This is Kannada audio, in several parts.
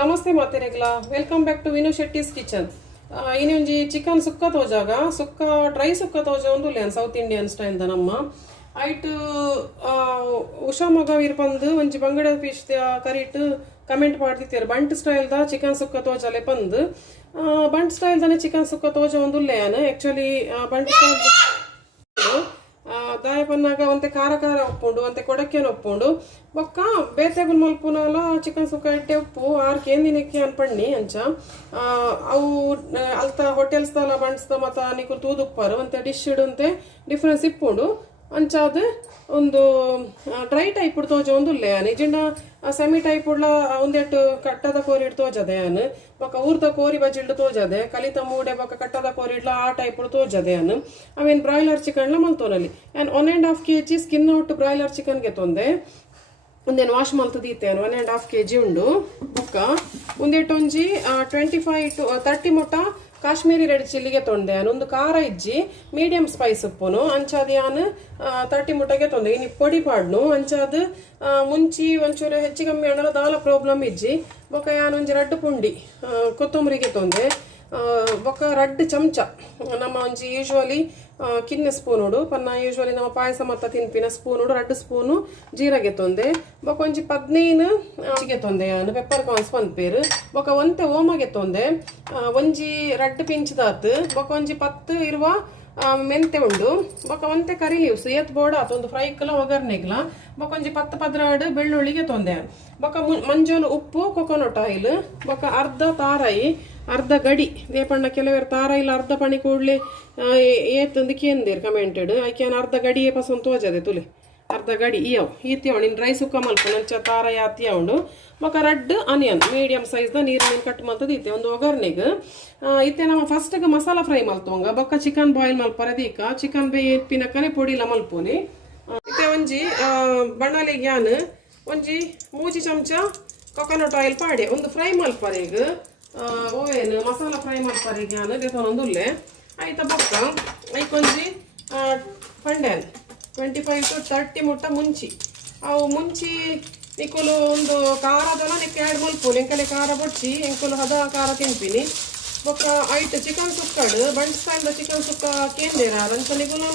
ನಮಸ್ತೆ ಮಾತೆರೆಗ್ಲ welcome back to Vinu Shetty's kitchen. ಇನಿ ಒಂಜಿ ಚಿಕನ್ ಸುಕ್ಕ ತೋಜಾಗ ಸುಕ್ಕ ಡ್ರೈ ಸುಕ್ಕ ತೋಜ ಒಂದು ಸೌತ್ ಇಂಡಿಯನ್ ಸ್ಟೈಲ್ ದ ನಮ್ಮ ಐಟ್ ಉಷಾ ಮಗವೀರ್ ಬಂದು ಒಂಜಿ ಬಂಗಡ ಪೀಸ್ ಕರಿಟ್ ಕಮೆಂಟ್ ಮಾಡ್ತಿರ್ತಾರೆ ಬಂಟ್ ಸ್ಟೈಲ್ ದ ಚಿಕನ್ ಸುಕ್ಕ ತೋಜಲೆ ಬಂದು ಬಂಟ್ ಸ್ಟೈಲ್ ದನೆ ಚಿಕನ್ ಸುಕ್ಕ ತೋಜ ಒಂದು ಆಕ್ಚುಲಿ ಬಂಟ್ ಸ್ಟೈಲ್ ದಾಯ ಪನ್ನಾಗ ಒಂತೆ ಖಾರ ಖಾರ ಒಪ್ಪುಂಡು ಒಂತೆ ಕೊಡಕ್ಕೆನ ಒಪ್ಪುಂಡು ಬೊಕ್ಕ ಬೇತೆಗುಲ್ ಮಲ್ಪುನಲ ಚಿಕನ್ ಸುಕ್ಕ ಇಟ್ಟೆ ಉಪ್ಪು ಆರ್ ಕೇಂದಿನಕ್ಕೆ ಅನ್ಪಣ್ಣಿ ಅಂಚ ಅವು ಅಲ್ತ ಹೋಟೆಲ್ಸ್ ತಲ ಬಣ್ಸ್ದ ಮತ್ತ ನಿಕುಲ್ ತೂದುಪ್ಪರು ಒಂತೆ ಡಿಶ್ ಇಡುಂತೆ ಡಿಫ್ರೆನ್ಸ್ ಇಪ್ಪುಂಡು ಅಂಚಾದ ಒಂದು ಡ್ರೈ ಟೈಪ್ ತೋಜ ಒಂದು ನಿಜಂಡ ಸೆಮಿ ಟೈಪ್ ಉಳ್ಳ ಒಂದೆಟ್ಟು ಕಟ್ಟದ ಕೋರಿ ಇಟ್ಟು ತೋಜದೆ ಅನ್ ಬೊಕ್ಕ ಊರ್ದ ಕೋರಿ ಬಜಿಲ್ಡು ತೋಜದೆ ಕಲಿತ ಮೂಡೆ ಬೊಕ್ಕ ಕಟ್ಟದ ಕೋರಿ ಇಡ್ಲ ಆ ಟೈಪ್ ತೋಜದೆ ಅನ್ ಅವೇನ್ ಬ್ರಾಯ್ಲರ್ ಚಿಕನ್ ಮಲ್ತೋನಲ್ಲಿ and 1.5 kg skin out broiler ಚಿಕನ್ಗೆ ತೊಂದೆ ಒಂದೇನು ವಾಶ್ ಮಲ್ತದೀತೆ 1.5 kg ಉಂಡು ಬೊಕ್ಕ ಒಂದೇಟು ಒಂಜಿ 25 to 30 ಮೊಟ್ಟ ಕಾಶ್ಮೀರಿ ರೆಡ್ ಚಿಲ್ಲಿಗೆ ತೊಂದೆ ಒಂದು ಖಾರ ಇಜ್ಜಿ ಮೀಡಿಯಂ ಸ್ಪೈಸ್ ಉಪ್ಪುನು ಅಂಚಾದ ಯಾನು 30 ಮುಟ್ಟಗೆ ತೊಂದೆ ಇನ್ನು ಪೊಡಿ ಪಾಡ್ನು ಅಂಚಾದ ಮುಂಚಿ ಒಂಚೂರು ಹೆಚ್ಚು ಕಮ್ಮಿ ಅಣ್ಣಲ ದಾಲ ಪ್ರಾಬ್ಲಮ್ ಇಜ್ಜಿ ಬೊಕ್ಕ ಯಾನು ಒಂಜಿ ರಡ್ಡು ಪುಂಡಿ ಕೊತ್ತಂಬರಿಗೆ ತೊಂದೆ ಬೊಕ್ಕ ರಡ್ಡು ಚಮಚ ನಮ್ಮ ಒಂಜಿ ಯೂಶ್ವಲಿ ಕಿನ್ನೆ ಸ್ಪೂನ್ ಉಡು ಪನ್ನ ಯೂಶ್ವಲಿ ನಮ್ಮ ಪಾಯಸ ಮತ್ತ ತಿನ್ಪಿನ ಸ್ಪೂನ್ ಉಡು ರಡ್ಡು ಸ್ಪೂನು ಜೀರಿಗೆ ತೊಂದೆ ಬೊಕ್ಕ ಒಂಜಿ 15 ತೊಂದೆ ಯಾನು ಪೆಪ್ಪರ್ ಕಾರ್ನ್ಸ್ ಪನ್ಪೇರು ಬೊಕ್ಕ ಒಂತೆ ಓಮಗೆ ತೊಂದೆ ಒಂಜಿ ರಡ್ಡು ಪಿಂಚ್ದಾತ್ ಬೊಕ್ಕ ಒಂಜಿ 10 ಇರುವ ಮೆಂತೆ ಉಂಡು ಬೊಕ್ಕ ಒಂತೆ ಕರಿ ಲೀವ್ಸ್ ಏತ್ ಬೋಡ ಆತ ಒಂದು ಫ್ರೈಕ್ಲ ಒಗರ್ನೆಗ್ಲ ಬೊಕ್ಕ ಒಂಜಿ 10-12 ಬೆಳ್ಳುಳ್ಳಿಗೆ ತೊಂದೆ ಬೊಕ್ಕ ಮಂಜೋಲು ಉಪ್ಪು ಕೊಕೊನಟ್ ಆಯಿಲ್ ಬೊಕ್ಕ ಅರ್ಧ ತಾರಾಯಿ ಅರ್ಧ ಗಡಿ ದೇಪಣ್ಣ ಕೆಲವರು ತಾರಾಯಿಲ್ ಅರ್ಧ ಪಣಿ ಕೂಡ್ಲೆ ಏತಂದು ಕೇಂದಿರ್ ಕಮೆಂಟೆಡ್ ಆಯ್ಕೆನ್ ಅರ್ಧ ಗಡಿ ಪಸಂದ್ ತೋಜದೆ ತುಲೆ ಅರ್ಧ ಗಡಿ ಇಯವ್ ಈತ್ಯವ್ ನಿನ್ ರೈ ಸುಕ್ಕ ಮಲ್ಪ ನಂಚ ತಾರಾಯಿ ಆತ್ಯ ಉಂಡು ಬೊಕ್ಕ ರಡ್ಡು ಆನಿಯನ್ ಮೀಡಿಯಂ ಸೈಜ್ದ ನೀರು ಕಟ್ ಮಲ್ತದ ಇತ್ತೆ ಒಂದು ಒಗರ್ನೆಗ್ ಇತ್ತೆ ನಮ್ಮ ಫಸ್ಟ್ಗೆ ಮಸಾಲ ಫ್ರೈ ಮಲ್ತೋಂಗ ಬೊಕ್ಕ ಚಿಕನ್ ಬಾಯ್ಲ್ ಮಲ್ಪರದೀಕ ಚಿಕನ್ ಬೇಯಿಪಿನಕ್ಕನೆ ಪೊಡಿಲ ಮಲ್ಪೋನಿ ಇತ್ತೆ ಒಂಜಿ ಬಣ್ಣಲಿಗೆ ಯಾನ್ ಒಂಜಿ 3 ಚಮಚ ಕೊಕೊನಟ್ ಆಯಿಲ್ ಪಾಡೆ ಒಂದು ಫ್ರೈ ಮಲ್ಪರೆಗ್ ಓವೇನು ಮಸಾಲ ಫ್ರೈ ಮಲ್ಪರೆಗ್ ಯಾನ್ ದೇತೊಂದು ಉಲ್ಲೆ ಆಯ್ತಾ ಬೊಕ್ಕ ಐಕೊಂಜಿ ಪಂಡ್ಯಾನ್ 25 to 30 ಮುಟ್ಟ ಮುಂಚಿ ಅವು ಮುಂಚಿ ನಿಕ್ಕುಲು ಒಂದು ಖಾರದಲ್ಲ ನೆಕ್ಕೆ ಆ್ಯಡ್ ಮಲ್ಪೋಲಿ ಎಂಕಲೆ ಖಾರ ಬೊಚ್ಚಿ ಎಂಕುಲು ಹದ ಖಾರ ತಿನ್ಪಿನಿ ಬೊಕ್ಕ ಐಟ್ ಚಿಕನ್ ಸುಕ್ಕಡ್ ಬಂಟ್ ಸ್ಟೈಲ್ದ ಚಿಕನ್ ಸುಕ್ಕ ಕೇಂದೇರ ಅಂಚ ನಿಗುಲು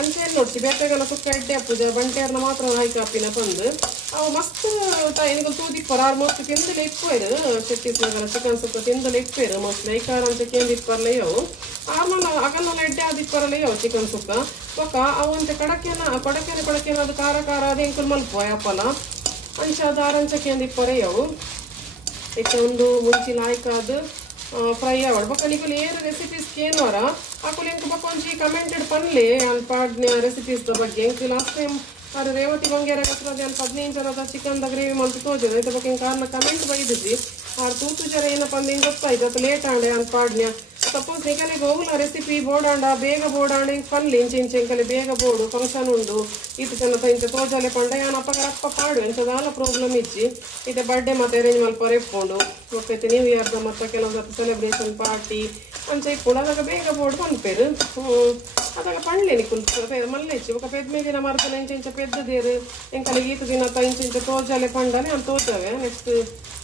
ಅಂಚೆನ್ ನೋಡ್ಸಿ ಬೇಟೆಗೆಲ್ಲ ಸುಕ್ಕ ಎಡ್ಡೆ ಅಪ್ಪುಜ ಬಂಟೆರ್ನ ಮಾತ್ರ ನಾಯ್ಕ ಅಪ್ಪಿನ ಬಂದು ಅವು ಮಸ್ತ್ ನಿಗುಲು ತೂದಿಪ್ಪರು ಆಲ್ಮೋಸ್ಟ್ ತಿಂದಲೆ ಇಪ್ಪೇರು ಶೆಟ್ಟಿಸ್ನಗರ ಚಿಕನ್ ಸುಕ್ಕ ತಿಂದಲೆ ಇಪ್ಪೇರು ಮೋಸ್ಟ್ ಲೈಕಾರ ಅಂಚ ಕೇಂದಿಪ್ಪರ್ಲೆ ಅವು ಆರ್ಮಲ್ ಅಗಲ್ನೆಲ್ಲ ಎಡ್ಡೆ ಆದಿಪ್ಪರಲ್ಲ ಅವು ಚಿಕನ್ ಸುಕ್ಕ ಬೊಕ್ಕ ಅವಂತೆ ಕೊಡಕೆನ ಅದು ಖಾರ ಖಾರ ಅದು ಎಂಕುಲು ಮಲ್ಪೋ ಅಪ್ಪಲ ಅಂಚಾದ ಆರಂಚ ಕೇಂದಿಪ್ಪರೆ ಅವು ಇತ್ತೆ ಒಂದು ಮುಂಚಿ ಲಾಯ್ಕಾದ ಫ್ರೈ ಆವಡ್ ಬೊಕ್ಕ ನಿಕುಲು ಏರು ರೆಸಿಪೀಸ್ ಕೇನ್ವರ ಆಕುಲು ಎಂಕು ಬೊಕ್ಕ ಒಂಜಿ ಕಮೆಂಟೆಡ್ ಪನ್ಲೆ ಪಾಡ್ನ ರೆಸಿಪೀಸ್ ಬಗ್ಗೆ ಎಂಕು ಲಾಸ್ಟ್ ಟೈಮ್ ಅದು ರೇವತಿ ಬಂಗೇರ ಕಸರದೆ ಅಲ್ಲಿ 15 ಜನದ ಚಿಕನ್ದ ಗ್ರೇವಿ ಮಲ್ತು ತೋಜದೆ ಐತೆ ಬಗ್ಗೆ ಕಾರಣ ಕಮೆಂಟ್ ಬೈದಿದ್ವಿ ಆರು ತೂತು ಜರ ಏನಪ್ಪ ಅಂದು ಹಿಂಗೆ ಗೊತ್ತಾಯ್ತು ಅದು ಲೇಟ್ ಆಂಡೆ ಅಂತ ಪಾಡ್ನ್ಯ ಸಪೋಸ್ ನಿಕಲೆ ಹೋಗಲ ರೆಸಿಪಿ ಬೋಡಾಂಡ ಬೇಗ ಬೋಡಾಂಡ ಹಿಂಗೆ ಪನ್ಲಿ ಇಂಚೆಂಕಲೆ ಬೇಗ ಬೋಡು ಫಂಕ್ಷನ್ ಉಂಡು ಇದು ಚೆನ್ನ ಇಂಚೆ ತೋಜಲೆ ಪಂಡ ಏನಪ್ಪ ರಪ್ಪ ಪಾಡು ಎಂಥದಾಲ ಪ್ರಾಬ್ಲಮ್ ಇಜ್ಜಿ ಇದೆ ಬರ್ಡೇ ಮತ್ತೆ ಅರೇಂಜ್ ಮಲ್ಪರೆ ಇಟ್ಕೊಂಡು ಹೋಗ್ತೈತೆ ನ್ಯೂ ಇಯರ್ದ ಮತ್ತು ಕೆಲವೊಂದು ಸೆಲೆಬ್ರೇಷನ್ ಪಾರ್ಟಿ ಅಂಚೆ ಇಟ್ಕೊಂಡು ಅದಾಗ ಬೇಗ ಬೋರ್ಡು ಪನ್ಪೇರು ಅದಾಗ ಪಂಡ್ಲೆ ನಿಕುಲ್ ಮಲ್ಲ ಇಚ್ಚಿ ఒక పెద్ద ಮರದ ಇಂಚೆ ಪೆದ್ದದೇರು ಎಂಕಲೆ ಈತ ದಿನ ಇಂಚೆ ತೋಜಲೆ ಪಂಡನೆ ಅಂತ ತೋಜವೆ ನೆಕ್ಸ್ಟ್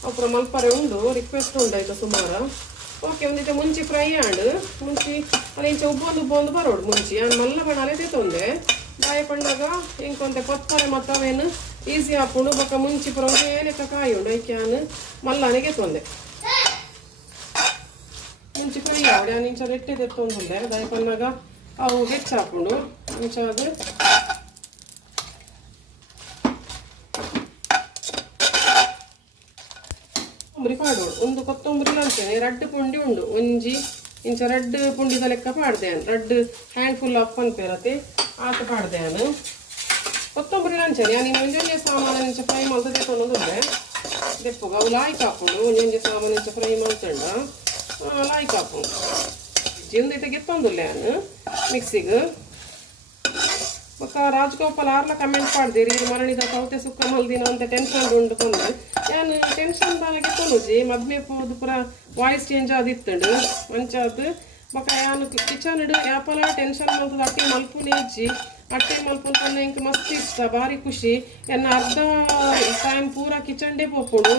ಅಪ್ರ ಮಲ್ಪರೆ ಉಂಡು ರಿಕ್ವೆಸ್ಟ್ ಉಂಡಾಯ್ತು ಸುಮಾರು ಓಕೆ ಒಂದಿತ್ತೆ ಮುಂಚಿ ಫ್ರೈ ಆಂಡ್ ಮುಂಚಿ ಅಲ್ಲಿ ಇಂಚೆ ಉಬ್ಬೊಂದು ಬರೋಡು ಮುಂಚಿ ನಾನು ಮಲ್ಲ ಬಣ್ಣಲೆ ತೆತ್ತೊಂದೆ ಬಾಯಿ ಪಂಡಾಗ ಇಂಕೊಂತೆ ಪತ್ತರೆ ಮತ್ತವೇನು ಈಸಿ ಹಾಕೊಂಡು ಬೊಕ್ಕ ಮುಂಚಿ ಪುರ ಏನೆಕ್ಕ ಕಾಯಿ ಉಂಡು ಐಕ್ಯಾನ್ ಮಲ್ಲನೆಗೆ ತೊಂದೆ ಮುಂಚಿ ಫ್ರೈ ಆವಡೆ ನಾನು ಇಂಚ ರೆಟ್ಟೆ ತೆತ್ತೊಂದುಲ್ಲೆ ಬಾಯಿ ಪನ್ನಾಗ ಅವು ಹೆಚ್ಚು ಹಾಕೊಂಡು ಮುಂಚಾದ ಕೊತ್ತಂಬರಿ ಪಾಡೋಡು ಒಂದು ಕೊತ್ತಂಬರಿ ಅಂತೇನೆ ರಡ್ಡು ಪುಂಡಿ ಉಂಡು ಒಂಜಿ ಇಂಚ ರಡ್ಡು ಪುಂಡಿದ ಲೆಕ್ಕ ಪಾಡ್ದೆ ರಡ್ಡು ಹ್ಯಾಂಡ್ಫುಲ್ ಆಫ್ ಪನ್ಪೇರತೆ ಆತ ಪಾಡ್ದೆ ನಾನು ಕೊತ್ತಂಬರಿ ಅಂಚನೆ ನಾನು ಒಂಜೊಂಜೆ ಸಾಮಾನು ಇಂಚ ಫ್ರೈ ಮಲ್ತದೆ ತೊನ್ನೋದುಂಡೆ ದೆಪ್ಪುಗ ಅವು ಲಾಯ್ಕ್ ಹಾಕೊಂಡು ಒಂಜೊಂಜೆ ಸಾಮಾನು ಇಂಚ ಫ್ರೈ ಮಲ್ತಂಡ ಲಾಯ್ಕ್ ಹಾಕೊಂಡು ಜಿಂದೈತೆ ಗೆತ್ತೊಂದುಲ್ಲೆ ನಾನು ಮಿಕ್ಸಿಗೆ ಬೊಕ್ಕ ರಾಜ್ಗೋಪಾಲ್ ಆರ್ಲ ಕಮೆಂಟ್ ಪಾಡ್ದೇರಿ ಇದು ಮರಣಿದ ಸೌತೆ ಸುಕ್ಕ ಮಲ್ದಿನ ಅಂತ ಟೆನ್ಷನ್ ಉಂಡು ತಂದು ನಾನು ಟೆನ್ಷನ್ ಬಾಲಗೆ ತೊನುಜಿ ಮದ್ಮೆ ಪೋದು ಪೂರ ವಾಯ್ಸ್ ಚೇಂಜ್ ಆದಿತ್ತಂಡು ಮಂಚಾದ ಬೊಕ್ಕ ಯಾನು ಕಿಚನ್ ಇಡು ಯಾಪಲ ಟೆನ್ಷನ್ ಮಲ್ತದ ಅಟ್ಟಿ ಮಲ್ಪುನಿ ಇಜ್ಜಿ ಅಟ್ಟೆ ಮಲ್ಪುಂತನ್ನ ಇಂಕ ಮಸ್ತ್ ಇಷ್ಟ ಬಾರಿ ಖುಷಿ ಎನ್ನ ಅರ್ಧ ಟೈಮ್ ಪೂರ ಕಿಚನ್ ಡೇ ಪೋಪುಡು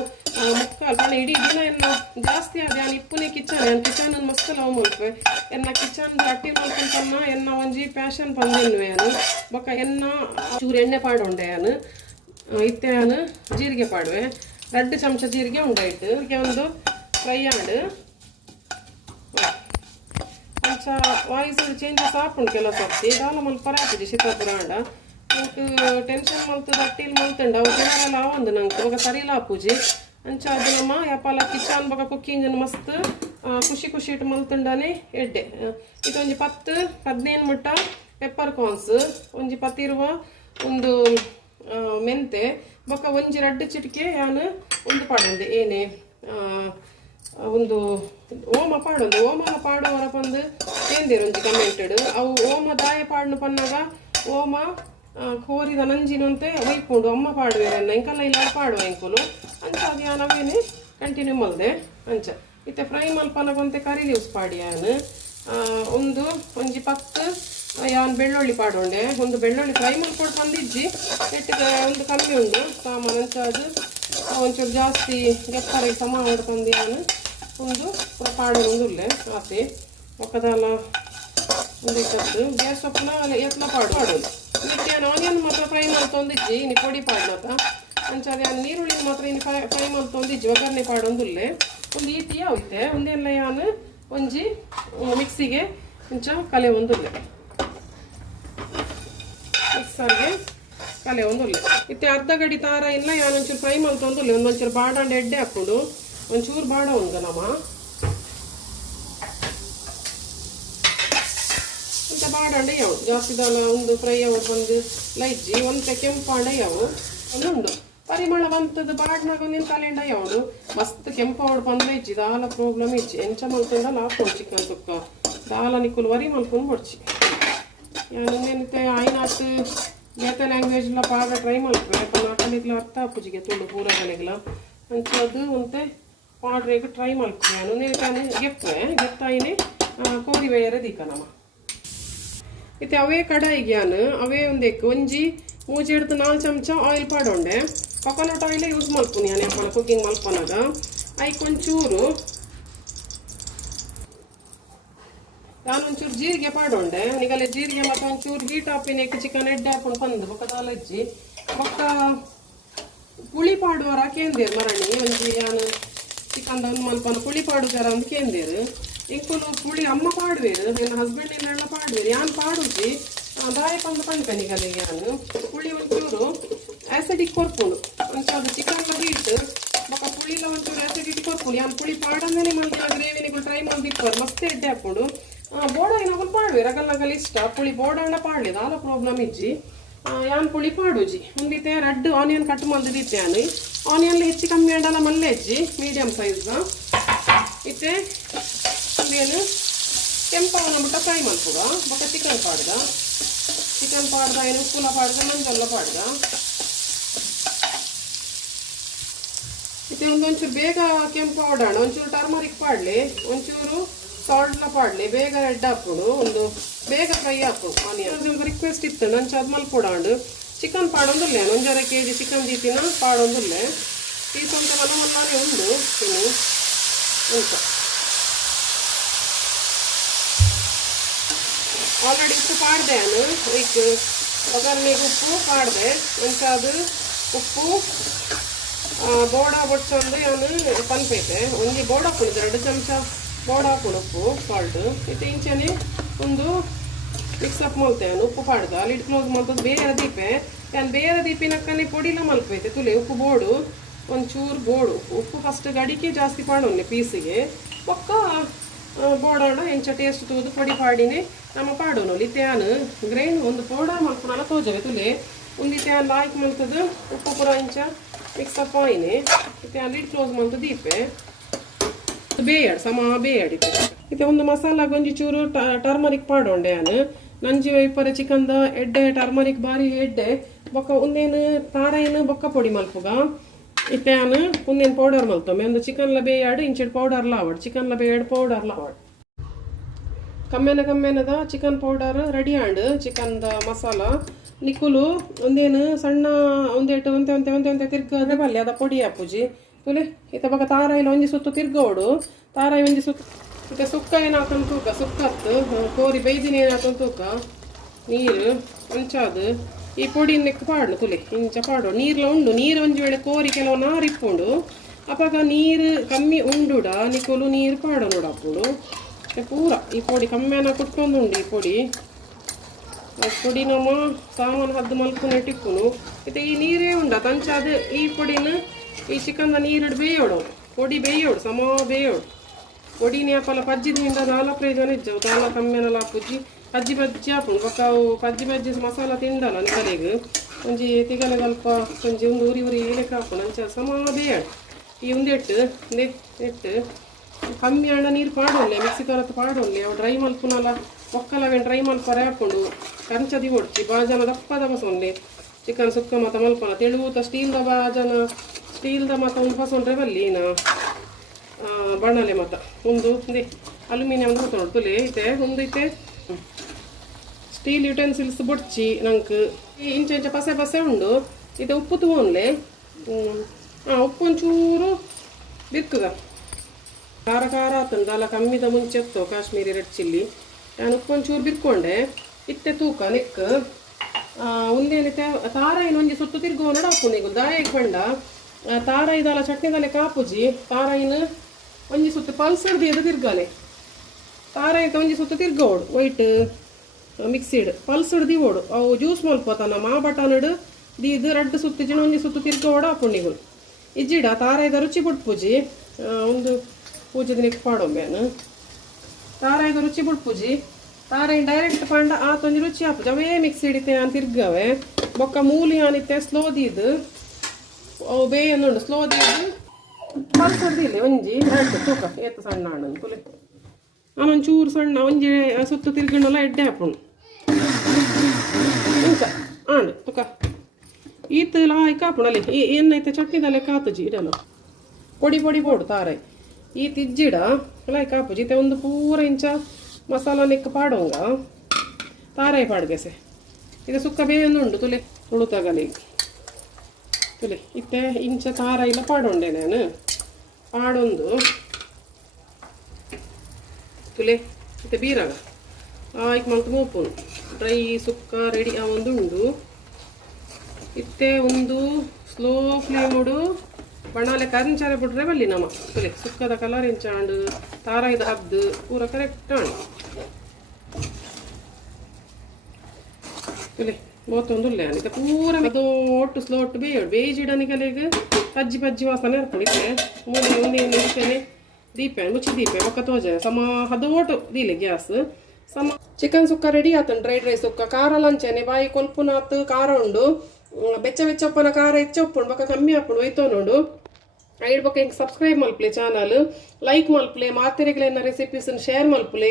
ಮುಕ್ಕಾಲ್ ಪಣ ಇಡೀ ದಿನ ಎನ್ನ ಜಾಸ್ತಿ ಆದ ನಾನು ಇಪ್ಪುನೇ ಕಿಚನ್ ಮಸ್ತ್ ಲವ್ ಮುಲ್ಪೆ ಎನ್ನ ಕಿಚನ್ ಅಟ್ಟಿ ಮಲ್ಪುಂತನ್ನ ಎನ್ನ ಒಂಜಿ ಪ್ಯಾಷನ್ ಪಂದೆನ್ನುವೆ ನಾನು ಬೊಕ್ಕ ಎನ್ನ ಚೂರು ಎಣ್ಣೆ ಪಾಡುಂಡೆ ನಾನು ಇತ್ತೆ ನಾನು ಜೀರಿಗೆ ಪಾಡುವೆ 2 ಚಮಚ ಜೀರಿಗೆ ಉಂಡಾಯ್ತು ಇದಕ್ಕೆ ಒಂದು ಫ್ರೈ ಆಂಡ್ ಅಂಚ ವಾಯ್ಸ್ ಚೇಂಜಸ್ ಆಪುಂಡು ಕೆಲವು ಸರ್ತಿ ದಾಲ ಮಲ್ಪ ಪರಾತಿದೆ ಸೀತಾಪುರ ಆಂಡ ನಂಗೆ ಟೆನ್ಷನ್ ಮಲ್ತದ ಅಟ್ಟಿಲ್ ಮಲ್ತಂಡ ಅವು ತಿನ್ನಲ್ಲ ಆವಂದು ನಂಗೆ ಇವಾಗ ಸರಿಲ್ಲ ಪೂಜೆ ಅಂಚ ಅದು ನಮ್ಮ ಯಾಪಲ ಕಿಚನ್ ಬಗ ಕುಕ್ಕಿಂಗ್ ಮಸ್ತ್ ಖುಷಿ ಇಟ್ಟು ಮಲ್ತಂಡಾನೆ ಎಡ್ಡೆ ಇದು ಒಂಜಿ 10-15 ಮುಟ್ಟ ಪೆಪ್ಪರ್ ಕಾರ್ನ್ಸ್ ಒಂಜಿ 10 ಇರುವ ಒಂದು ಮೆಂತೆ ಬೊಕ್ಕ ಒಂಜಿ 2 ಚಿಟಿಕೆ ನಾನು ಒಂದು ಪಾಡೊಂದೆ ಏನೇ ಒಂದು ಓಮ ಪಾಡೊಂದು ಓಮಲ ಪಾಡುವರ ಪಂದು ಏಂದೇರು ಒಂಜಿ ಕಮೆಂಟೆಡ್ ಅವು ಓಮ ದಾಯ ಪಾಡ್ನು ಪನ್ನಾಗ ಓಮ ಕೋರಿದ ನಂಜಿನಂತೆ ಒಯ್ಕೊಂಡು ಅಮ್ಮ ಪಾಡುವೆರನ್ನ ಇಂಕಲ್ಲ ಇಲ್ಲ ಪಾಡುವ ಇಂಕುಲು ಅಂಚ ಅದು ಯಾನು ಅವೇನೆ ಕಂಟಿನ್ಯೂ ಮಲ್ದೆ ಅಂಚ ಇತ್ತೆ ಫ್ರೈ ಮಲ್ಪನಗೊಂತೆ ಕರಿ ಲೀವ್ಸ್ ಪಾಡಿ ಯಾನು ಒಂಜಿ 10 ಯಾನ್ ಬೆಳ್ಳುಳ್ಳಿ ಪಾಡೊಂಡೆ ಒಂದು ಬೆಳ್ಳುಳ್ಳಿ ಫ್ರೈ ಮಲ್ಕೊಂಡು ತಂದಿಜ್ಜಿ ನೆಟ್ಟಿಗೆ ಒಂದು ಕಮ್ಮಿ ಉಂಡು ಸಾಮಾನು ಅಂಚ ಅದು ಒಂಚೂರು ಜಾಸ್ತಿ ಗೆಪ್ಪರೆ ಸಮ ಮಾಡ್ಕೊಂಡು ನಾನು ಒಂದು ಪಾಡೋದು ಒಂದು ಉಲ್ಲೆ ಆಸೆ ಒಕ್ಕದಲ್ಲ ಒಂದು ಕತ್ತು ಗ್ಯಾಸ್ ಸೊಪ್ಪನ ಎತ್ಲ ಪಾಡೋದು ಮತ್ತೆ ನಾನು ಆನಿಯನ್ ಮಾತ್ರ ಫ್ರೈ ಮಾಡ್ತೊಂದಿಜ್ಜಿ ಇನ್ನು ಪೊಡಿ ಪಾಡ್ಲತ್ತ ಅಂಚಾದ ನಾನು ನೀರುಳ್ಳಿ ಮಾತ್ರ ಇನ್ನು ಫ್ರೈ ಮಾಡ್ತೊಂದಿಜ್ಜಿ ಒಗ್ಗರಣೆ ಪಾಡೊಂದುಲ್ಲೆ ಒಂದು ಈಟಿಯ ಹೋಯ್ತೆ ಒಂದೆಲ್ಲ ಯಾನು ಒಂಜಿ ಮಿಕ್ಸಿಗೆ ಇಂಚ ಕಲೆ ಒಂದುಲ್ಲೆ ಮಿಕ್ಸರ್ಗೆ ಕಲೆ ಒಂದುಲ್ಲೆ ಇತ್ತೆ ಅರ್ಧ ಗಡಿ ತಾರ ಇಲ್ಲ ಯಾನು ಒಂಚೂರು ಫ್ರೈ ಮಾಡ್ತೊಂದುಲ್ಲೆ ಒಂಚೂರು ಬಾಡಂಡು ಎಡ್ಡೆ ಹಾಕೊಂಡು ಒಂಚೂರು ಬಾಡ ಉಂಟು ನಮ್ಮ ಅಂತ ಬಾಡಂಡೆ ಯಾವು ಜಾಸ್ತಿ ದಾಲ ಒಂದು ಫ್ರೈ ಅವ ಬಂದು ಲೈಜ್ಜಿ ಒಂತೆ ಕೆಂಪಾಂಡ ಯಾವು ಒಂದುಂಡು ಪರಿಮಳ ಬಂತದ್ದು ಬಾಡ್ನಾಗ ಒಂದಿನ ತಲೆಂಡ ಯಾವುದು ಮಸ್ತ್ ಕೆಂಪಾವಡು ಬಂದ್ರೆ ಇಜ್ಜಿ ದಾಲ ಪ್ರಾಬ್ಲಮ್ ಇಜ್ಜಿ ಎಂಚ ಮಲ್ಕೊಂಡಲ್ಲ ಹಾಕೊಂಡು ಚಿಕನ್ ತುಕ್ಕ ದಾಲ ನಿಕ್ಕುಲು ವರಿ ಮಲ್ಕೊಂಡು ಬಡ್ಚಿ ಯಾನಂದೇನಿತ್ತೆ ಆಯ್ನಾತು ಬೇತೆ ಲ್ಯಾಂಗ್ವೇಜ್ಲ ಪಾಡ ಟ್ರೈ ಮಲ್ಪೆ ನಾಲ್ಕಲಿಗ್ಲ ಅರ್ಥ ಅಪ್ಪುಜಿಗೆ ತುಳು ಪೂರಗಳಿಗ್ಲ ಅಂಚದು ಒಂತೆ ಪಾಡ್ರೇಗ ಟ್ರೈ ಮಲ್ಪೆ ನಾನು ಗೆತ್ತಾಯಿನೇ ಕೋರಿ ಬೇರೆ ದೀಕ ನಮ್ಮ ಇತ್ತೆ ಅವೇ ಕಡಾಯಿಗೆ ನಾನು ಅವೇ ಒಂಜಿ 3-4 ಚಮಚ ಆಯಿಲ್ ಪಾಡೊಂಡೆ ಕೊಕೊನಟ್ ಆಯಿಲ್ ಯೂಸ್ ಮಲ್ಪುನಿ ನಾನು ಯಾಪನ ಕುಕ್ಕಿಂಗ್ ಮಲ್ಪನಾಗ ಐಕೊಂಚೂರು ನಾನು ಒಂಚೂರು ಜೀರಿಗೆ ಪಾಡೊಂಡೆ ನಿಗಲೆ ಜೀರಿಗೆ ಮತ್ತು ಒಂಚೂರು ಹೀಟ್ ಹಾಪಿನೇಕ್ ಚಿಕನ್ ಎಡ್ಡೆ ಹಾಕೊಂಡು ಬಂದು ಬೊಕ್ಕ ಅಜ್ಜಿ ಬೊಕ್ಕ ಪುಳಿ ಪಾಡುವರ ಕೇಂದೇರು ಮರಣಿ ಒಂಜಿ ನಾನು ಚಿಕನ್ ಒಂದು ಮಲ್ಪನ ಪುಳಿ ಪಾಡುದಾರ ಒಂದು ಕೇಂದೇರು ಇಂಕುಲು ಪುಳಿ ಅಮ್ಮ ಪಾಡುವೇರು ನನ್ನ ಹಸ್ಬೆಂಡ್ ಎಲ್ಲ ಪಾಡುವೇರು ಯಾನು ಪಾಡುಜಿ ದಾಯಕೊಂದು ಪಂಕನಿಗಲಿಗೆ ನಾನು ಪುಳಿ ಒಂಚೂರು ಆ್ಯಸಿಡಿಕ್ ಕೊರ್ಪುಡು ಒಂಚೂರು ಚಿಕನ್ ಹೀಟ್ ಬೊಕ್ಕ ಪುಳಿಲ ಒಂಚೂರು ಆ್ಯಸಿಡಿಟಿ ಕೊರ್ಪುಡು ಯಾನು ಪುಳಿ ಪಾಡಂದೇ ಮಲ್ದಿನ ಗ್ರೇವಿನಿಗಳು ಟ್ರೈ ಮಾಡಿಪ್ಪಾರು ಮಸ್ತ್ ಎಡ್ಡೆ ಹಾಕೊಂಡು ಬೋಡ ಏನಾಗಲು ಪಾಡುವೆ ರಗಲ್ ಇಷ್ಟ ಪುಳಿ ಬೋಡಣ್ಣ ಪಾಡ್ಲಿ ದಾಲ ಪ್ರಾಬ್ಲಮ್ ಇಜ್ಜಿ ಯಾನ್ ಪುಳಿ ಪಾಡುಜಿ ಒಂದಿತ್ತೆ 2 ಆನಿಯನ್ ಕಟ್ ಮಾಡಿದಿತ್ತೆ ನಾನು ಆನಿಯನ್ ಹೆಚ್ಚು ಕಮ್ಮಿ ಅಂಡಲ್ಲ ಮಲ್ಲೆ ಹೆಜ್ಜಿ ಮೀಡಿಯಂ ಸೈಜ್ನ ಇತ್ತೆ ಏನು ಕೆಂಪವನ್ನ ಬಿಟ್ಟ ಫ್ರೈ ಮಲ್ಪುಗ ಬೊಕ್ಕ ಚಿಕನ್ ಪಾಡ್ದ ಏನು ಉಪ್ಪುಲ ಪಾಡ್ದ ಮಂಜಲ್ಲ ಪಾಡ್ದ ಇತ್ತೆ ಒಂಚೂರು ಬೇಗ ಕೆಂಪು ಆಡೋಣ ಒಂಚೂರು ಟರ್ಮರಿಕ್ ಪಾಡ್ಲಿ ಒಂಚೂರು ಸಾಲ್ಟ್ನ ಪಾಡ್ಲಿ ಬೇಗ ರೆಡ್ ಹಾಕೋಡು ಒಂದು ಬೇಗ ಫ್ರೈ ಹಾಕು ಆನಿಯನ್ ರಿಕ್ವೆಸ್ಟ್ ಇತ್ತು ನಂಚು ಅದು ಮಲ್ಪೊಡಾಂಡು ಚಿಕನ್ ಪಾಡೊಂದುಲ್ಲೆ 1.5 kg ಚಿಕನ್ ದೀತಿನ ಪಾಡೊಂದುಲ್ಲೆ ಪೀಸ್ ಅಂತ ಮಲ್ಲನೆ ಉಂಡು ತಿನ್ನು ಅಂತ ಆಲ್ರೆಡಿ ಉಪ್ಪು ಪಾಡ್ದೆ ನಾನು ಲೈಕ್ ಒಗ್ಗರಣೆಗೆ ಉಪ್ಪು ಪಾಡ್ದೆ ನಂಚ ಅದು ಉಪ್ಪು ಬೋಡ ಬೊಡ್ಸೊಂದು ನಾನು ಪನ್ಪೈತೆ ಒಂಜಿ ಬೋಡ ಹಾಕೊಂಡು 2 ಚಮಚ ಬೋಡ ಹಾಕೊಂಡು ಉಪ್ಪು ಸಾಲ್ಟ್ ಇದು ಇಂಚನೆ ಒಂದು ಮಿಕ್ಸಪ್ ಮಲ್ತೆ ನಾನು ಉಪ್ಪು ಪಾಡ್ದ ಲಿಡ್ ಕ್ಲೋಸ್ ಮಲ್ತದ್ದು ಬೇರೆ ದೀಪೆ ನಾನು ಬೇರೆ ದೀಪಿನಕ್ಕನೆ ಪೊಡಿಲ ಮಲ್ಪೈತೆ ತುಲೆ ಉಪ್ಪು ಬೋಡು ಒಂಚೂರು ಬೋಡು ಉಪ್ಪು ಫಸ್ಟ್ ಗಡಿಕೆ ಜಾಸ್ತಿ ಪಾಡೊನ್ನೆ ಪೀಸಿಗೆ ಪಕ್ಕ ಬೋಡಾಡ ಎಂಚ ಟೇಸ್ಟ್ ತೂದು ಪೊಡಿ ಪಾಡಿನೇ ನಮ್ಮ ಪಾಡೋನು ಲಿತ್ಯಾನ್ ಗ್ರೈನ್ ಒಂದು ಪೌಡರ್ ಮಲ್ಪುನಲ್ಲ ತೋಜವೆ ತುಲೆ ಒಂದು ತ್ಯಾನ್ ಲಾಯ್ಕ್ ಮಲ್ತದ್ದು ಉಪ್ಪು ಪುರ ಇಂಚ ಮಿಕ್ಸಪ್ ಆಯ್ನೆ ತ್ಯಾನ್ ಲಿಡ್ ಕ್ಲೋಸ್ ಮಲ್ತು ದೀಪೆ ಬೇಯಡ್ ಸಮ ಬೇಯಡಿತ್ತೆ ಇದು ಒಂದು ಮಸಾಲ ಗೊಂಜಿ ಚೂರು ಟರ್ಮರಿಕ್ ಪಾಡೊಂಡೆ ನಾನು ನಂಜಿ ವೈಪರ ಚಿಕನ್ದ ಎಡ್ಡೆ ಟರ್ಮರಿಕ್ ಬಾರಿ ಎಡ್ಡೆ ಬೊಕ್ಕ ಒಂದೇನು ತಾರ ಏನು ಬೊಕ್ಕ ಪೊಡಿ ಮಲ್ಪುಗ ಇತ್ತೆ ನಾನು ಒಂದೇನು ಪೌಡರ್ ಮಲ್ತೊಮ್ಮೆ ಒಂದು ಚಿಕನ್ಲ ಬೇಯಾಡು ಇಂಚೆಡ್ ಪೌಡರ್ ಲಾವಡ್ ಚಿಕನ್ಲ ಬೇಯಾಡು ಪೌಡರ್ ಲಾವಡ್ ಕಮ್ಮೆನದ ಚಿಕನ್ ಪೌಡರ್ ರೆಡಿ ಆಂಡ್ ಚಿಕನ್ದ ಮಸಾಲ ನಿಕ್ಕುಲು ಒಂದೇನು ಸಣ್ಣ ಒಂದೇ ತಿರ್ಗದೆ ಬಲ್ಲೆ ಅದ ಪೊಡಿ ಹಾಪುಜಿ ತುಲೆ ಇತ್ತ ಬಗ ತಾರಾಯಿಲ ಒಂಜಿ ಸುತ್ತು ತಿರ್ಗೋಡು ತಾರಾಯಿ ಒಂಜಿ ಸುತ್ತು ಇತ್ತ ಸುಕ್ಕ ಏನಾತನ್ ತೂಕ ಸುಕ್ಕತ್ತು ಕೋರಿ ಬೈದಿನ ಏನಾತನ್ ತೂಕ ನೀರು ಅಂಚಾದು ಈ ಪೊಡಿ ನೆಕ್ ಪಾಡ್ಲು ತುಲೆ ಇಂಚ ಪಾಡು ನೀರ್ಲ ಉಂಡು ನೀರು ಒಂಜಿ ವೇಳೆ ಕೋರಿ ಕೆಲವು ನಾರು ಇಪ್ಪುಂಡು ಅಪಾಗ ನೀರು ಕಮ್ಮಿ ಉಂಡುಡ ನಿಕ್ಕುಲು ನೀರು ಪಾಡು ನೋಡಪ್ಪುಡು ಪೂರ ಈ ಪೊಡಿ ಕಮ್ಮಿನ ಕುಟ್ಕೊಂಡುಂಡು ಈ ಪೊಡಿ ಪೊಡಿ ನಮ್ಮ ಸಾಮಾನು ಹದ್ದು ಮಲ್ಪುನ ಟಿಪ್ಪುನು ಮತ್ತೆ ಈ ನೀರೇ ಉಂಡ ತಂಚಾದ ಈ ಪೊಡಿನ ಈ ಚಿಕನ್ದ ನೀರಿಡು ಬೇಯೋಡು ಪೊಡಿ ಬೇಯೋಡು ಸಮ ಬೇಯೋಡು ಪೊಡಿ ನೇಪಲ ಪಜ್ಜಿದಿಂದ 4 ಜನ ಇಜ್ಜವು ತಾಲ ಕಮ್ಮಿನಲ್ಲ ಪುಜ್ಜಿ ಪಜ್ಜಿ ಹಾಪುಂಡು ಬೊಕ್ಕ ಅವು ಪಜ್ಜಿ ಮಸಾಲ ತಿಂದಲ್ಲ ನಿಕಲೆಗ್ ಒಂಜಿ ತಿಗಲೆ ಸ್ವಲ್ಪ ಒಂಜಿ ಒಂದು ಉರಿ ಏಲಕ್ಕೆ ಹಾಪುಂಡು ಅಂಚ ಸಮ ಬೇಯೋಡು ಈ ಒಂದೆಟ್ಟು ನೆಟ್ಟು ಕಮ್ಮಿ ಹಣ ನೀರು ಪಾಡೋಲ್ಲೆ ಮಿಕ್ಸಿ ತೊರತ್ತು ಪಾಡೋಲ್ಲೆ ಅವು ಡ್ರೈ ಮಲ್ಪುನಲ್ಲ ಒಕ್ಕಲವೇನು ಡ್ರೈ ಮಲ್ಪರೆ ಹಾಕೊಂಡು ಕಂಚದಿ ಹೊಡ್ತಿ ಬಾಜನ ದಪ್ಪದ ಬಸೊಂಡೆ ಚಿಕನ್ ಸುಕ್ಕ ಮತ ಮಲ್ಪನ ತೆಳುವುತ ಸ್ಟೀಲ್ದ ಬಾಜನ ಸ್ಟೀಲ್ದ ಮತ ಒಂದು ಬಸೊಂಡ್ರೆ ಬಲ್ಲಿನ ಬಣ್ಣಲೆ ಮತ ಒಂದು ದೇ ಅಲ್ಯೂಮಿನಿಯಂ ಹೋಗ್ತಾ ತುಲೆ ಐತೆ ಒಂದು ಐತೆ ಸ್ಟೀಲ್ ಯುಟೆನ್ಸಿಲ್ಸ್ ಬೊಡ್ಚಿ ನಂಗೆ ಇಂಚ ಪಸೆ ಉಂಡು ಇದು ಉಪ್ಪು ತಗೊಂಡ್ಲೆ ಉಪ್ಪು ಒಂಚೂರು ಬಿಕ್ಕದ ಖಾರ ಆತಂದಲ್ಲ ಕಮ್ಮಿದ ಮುಂಚೆತ್ತೋ ಕಾಶ್ಮೀರಿ ರೆಡ್ ಚಿಲ್ಲಿ ನಾನು ಉಪ್ಪು ಒಂಚೂರು ಬಿರ್ಕೊಂಡೆ ಇತ್ತೆ ತೂಕ ನೆಕ್ ಒಂದೇನಿತ್ತೆ ತಾರಾಯಿನ ಒಂಜಿ ಸುತ್ತು ತಿರ್ಗೋ ನೋಡ ಹಾಕೊಂಡು ಈಗ ದಾಯಿಗೆ ಬಂಡ ತಾರಾಯಿದಲ್ಲ ಚಟ್ನಿದಲ್ಲೇ ಕಾಪುಜಿ ತಾರಾಯಿನ ಒಂಜಿ ಸುತ್ತು ಪಲ್ಸರ್ದು ಎದು ತಿರ್ಗಾಲೆ ತಾರಾಯಿತ ಒಂಜಿ ಸುತ್ತು ತಿರ್ಗೋಡು ವೈಟ್ ಮಿಕ್ಸಿಡ್ ಪಲ್ಸಡ್ ದಿವೋಡು ಅವು ಜ್ಯೂಸ್ ಮಲ್ಪೋತಾನ ಮಾ ಬಟಾನಡು ಇದು ರೆಡ್ ಸುತ್ತಿಜಿನ ಒಂಜಿ ಸುತ್ತು ತಿರ್ಗೋಡು ಹಾಕೊಂಡಿಗಳು ಇಜ್ಜಿಡ ತಾರಾಯಿದ ರುಚಿ ಬಿಟ್ಪುಜಿ ಒಂದು ಪೂಜೆ ದಿನಕ್ಕೆ ಪಾಡೊಂಬೇನು ತಾರಾಯಿದ ರುಚಿ ಬಿಟ್ಪುಜಿ ತಾರಾಯಿನ ಡೈರೆಕ್ಟ್ ಪಂಡ ಆತೊಂಜಿ ರುಚಿ ಹಾಪುಜಿ ಅವೇ ಮಿಕ್ಸಿ ಹಿಡಿತೆ ಅಂತ ತಿರ್ಗವೆ ಬೊಕ್ಕ ಮೂಲಿ ಆನಿತ್ತೆ ಸ್ಲೋದಿದ್ದು ಅವು ಬೇಯನ್ನುಂಡು ಸ್ಲೋದಿದ್ದು ಪಲ್ಸರ್ದಿಲ್ಲ ಒಂಜಿ ರೆಡ್ ತೂಕ ಏತ ಸಣ್ಣ ಹಣ್ಣು ಕುಲೆ ನಾನೊಂದು ಚೂರು ಸಣ್ಣ ಒಂಜಿ ಸುತ್ತು ತಿರ್ಗಿಣ್ಣೆಲ್ಲ ಎಡ್ಡೆ ಹಾಪುಂಡು ಇಂಚ ಆಂಡು ತುಕ ಈತ ಲಾಯ್ಕ ಹಾಪುಂಡಲ್ಲಿ ಏನೈತೆ ಚಟ್ನಿದಲ್ಲೇ ಕಾತುಜಿ ಇಡಲು ಪೊಡಿ ಬೋಡು ತಾರಾಯಿ ಈ ತಿಜ್ಜಿಡ ಲಾಯ್ಕ ಹಾಪುಜಿ ಇತ್ತೆ ಒಂದು ಪೂರ ಇಂಚ ಮಸಾಲ ನೆಕ್ಕ ಪಾಡೋಂಗ ತಾರಾಯಿ ಪಾಡ್ಗೆಸೆ ಇದು ಸುಕ್ಕ ಬೇಯೊಂದುಂಡು ತುಲೆ ಉಳುತಾಗಲಿ ತುಲೆ ಇತ್ತೆ ಇಂಚ ತಾರಾಯಿಲ ಪಾಡೊಂಡೆ ನಾನು ಪಾಡೊಂದು ತುಲೆ ಇತ್ತೆ ಬೀರಾಗ ಆಯ್ಕೆ ಮಂತ್ ಮೂಪುನು ಡ್ರೈ ಸುಕ್ಕ ರೆಡಿ ಒಂದು ಉಂಡು ಇತ್ತೆ ಒಂದು ಸ್ಲೋ ಫ್ಲೇಮುಡು ಬಣ್ಣಾಲೆ ಕರಿಂಚಾರೆ ಬಿಡ್ರೆ ಬಲ್ಲಿ ನಮ್ಮ ತುಲೆ ಸುಕ್ಕದ ಕಲರ್ ಇಂಚಾಂಡು ತಾರಾಯಿದ ಹದ್ದು ಪೂರ ಕರೆಕ್ಟ್ ಆಂಡು ತುಲೆ ಮೂವತ್ತೊಂದುಲ್ಲೆ ಅನಿತ ಪೂರ ಅದು ಒಟ್ಟು ಸ್ಲೋ ಒಟ್ಟು ಬೇಜಿಡನಿಗಲೆಗೆ ಪಜ್ಜಿ ವಾಸನೆ ಇರ್ಕೊಂಡಿದ್ದೆ ಒಂದೇ ದೀಪೆ ಮುಚ್ಚಿ ದೀಪೆ ಒಕ್ಕ ತೋಜ ಸಮ ಹದೋಟು ದೀಲೆ ಗ್ಯಾಸ್ ಸಮ ಚಿಕನ್ ಸುಕ್ಕ ರೆಡಿ ಆತನ್ ಡ್ರೈ ಸುಕ್ಕ ಖಾರ ಲಂಚನೆ ಬಾಯಿ ಕೊಲ್ಪುನಾತ್ ಖಾರ ಉಂಡು ಬೆಚ್ಚ ಒಪ್ಪನ ಖಾರ ಹೆಚ್ಚೊಪ್ಪುಂಡು ಬೊಕ್ಕ ಕಮ್ಮಿ ಹಾಪುಂಡು ಒಯ್ತೋ ನೋಡು ಐಡ್ ಬೊಕ್ಕ ಹಿಂಗೆ ಸಬ್ಸ್ಕ್ರೈಬ್ ಮಲ್ಪಲೆ ಚಾನಲ್ ಲೈಕ್ ಮಲ್ಪಲೆ ಮಾತೆರೆಗ್ಲೇನ ರೆಸಿಪೀಸನ್ನ ಶೇರ್ ಮಲ್ಪಲೆ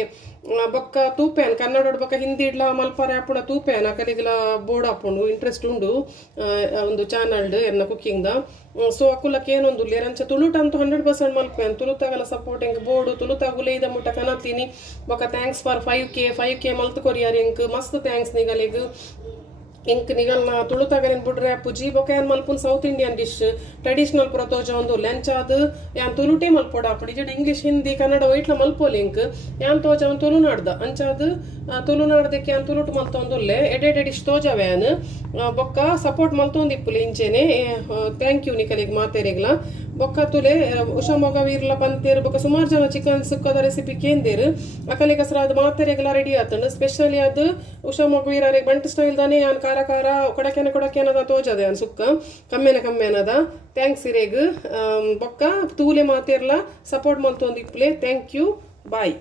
ಬೊಕ್ಕ ತೂಪೇನ್ ಕನ್ನಡ ಬೊಕ್ಕ ಹಿಂದಿ ಇಡ್ಲ ಮಲ್ಪರೆ ಹಾಪುಡ ತೂಪೇನ್ ಅಕಲಿಗ್ಲ ಬೋರ್ಡ್ ಹಾಪುಂಡು ಇಂಟ್ರೆಸ್ಟ್ ಉಂಡು ಒಂದು ಚಾನಲ್ಡ್ ಎನ್ನ ಕುಕ್ಕಿಂಗ್ದ ಸೊ ಅಕ್ಕುಲಕ್ಕೆ ಏನೊಂದು ರಂಚ ತುಳುಟಂತೂ 100% ಮಲ್ಪೇನ್ ತುಳುತಾಗಲ ಸಪೋರ್ಟ್ ಎಂಕ್ ಬೋರ್ಡು ತುಳುತಾಗುಲೆ ಇದ ಮುಟ್ಟ ಕನತೀನಿ ಬೊಕ್ಕ ಥ್ಯಾಂಕ್ಸ್ ಫಾರ್ 5K ಮಲ್ತು ಕೊರಿಯಾರ್ ಎಂಕ್ ಮಸ್ತ್ ಥ್ಯಾಂಕ್ಸ್ ನಿಗಲಿಗ್ ಇಂಕ್ ನಿಗಲ್ನ ತುಳುತಾಗಲಿನ ಬಿಡ್ರೆ ಪುಜಿ ಬೊಕ ಏನ್ ಮಲ್ಪುನ್ ಸೌತ್ ಇಂಡಿಯನ್ ಡಿಶ್ ಟ್ರೆಡಿಷನಲ್ ಪ್ರತೋಜ ಒಂದು ಲೆಂಚ್ ಅದು ಯಾನ್ ತುಳುಟೆ ಮಲ್ಪೋಡ ಪುಡಿ ಜಡ್ ಇಂಗ್ಲಿಷ್ ಹಿಂದಿ ಕನ್ನಡ ವೈಟ್ಲ ಮಲ್ಪೋಲಿ ಇಂಕ್ ಯಾನ್ ತೋಜ ಅವ್ನು ತುಳುನಾಡ್ದ ಅಂಚಾದು ತುಳುನಾಡ್ದಕ್ಕೆ ಯಾನ್ ತುಳುಟು ಮಲ್ತೊಂದುಲ್ಲೆ ಎಡೆ ಡಿಶ್ ತೋಜವೆ ಯಾನ್ ಬೊಕ್ಕ ಸಪೋರ್ಟ್ ಮಲ್ತೊಂದಿಪ್ಪುಲಿ ಇಂಚೆನೆ ಥ್ಯಾಂಕ್ ಯು ನಿಕಲಿಗ್ ಮಾತೆರೆಗ್ಲ ಬೊಕ್ಕ ತುಲೆ ಉಷಾ ಮೊಗವೀರ್ಲ ಪಂತೇರು ಬೊಕ್ಕ ಸುಮಾರು ಜನ ಚಿಕನ್ ಸುಕ್ಕದ ರೆಸಿಪಿ ಕೇಂದೇರು ಅಕಲಿಗೆ ಅದು ಮಾತೆರೆಗ್ಲ ರೆಡಿ ಆತಂಡು ಸ್ಪೆಷಲಿ ಅದು ಉಷಾ ಮೊಗವೀರರಿಗೆ ಬಂಟ್ ಸ್ಟೈಲ್ ದಾನೆ ಯಾನ್ ಖಾರ ಕೊಡಕೆನದ ತೋಜದ ಯಾನ್ ಸುಕ್ಕ ಕಮ್ಮೆನದ ಥ್ಯಾಂಕ್ಸ್ ಇರೇಗ್ ಬೊಕ್ಕ ತೂಲೆ ಮಾತೆರ್ಲ ಸಪೋರ್ಟ್ ಮಲ್ತೊಂದಿಪ್ಪುಲೆ ಥ್ಯಾಂಕ್ ಯು ಬಾಯ್.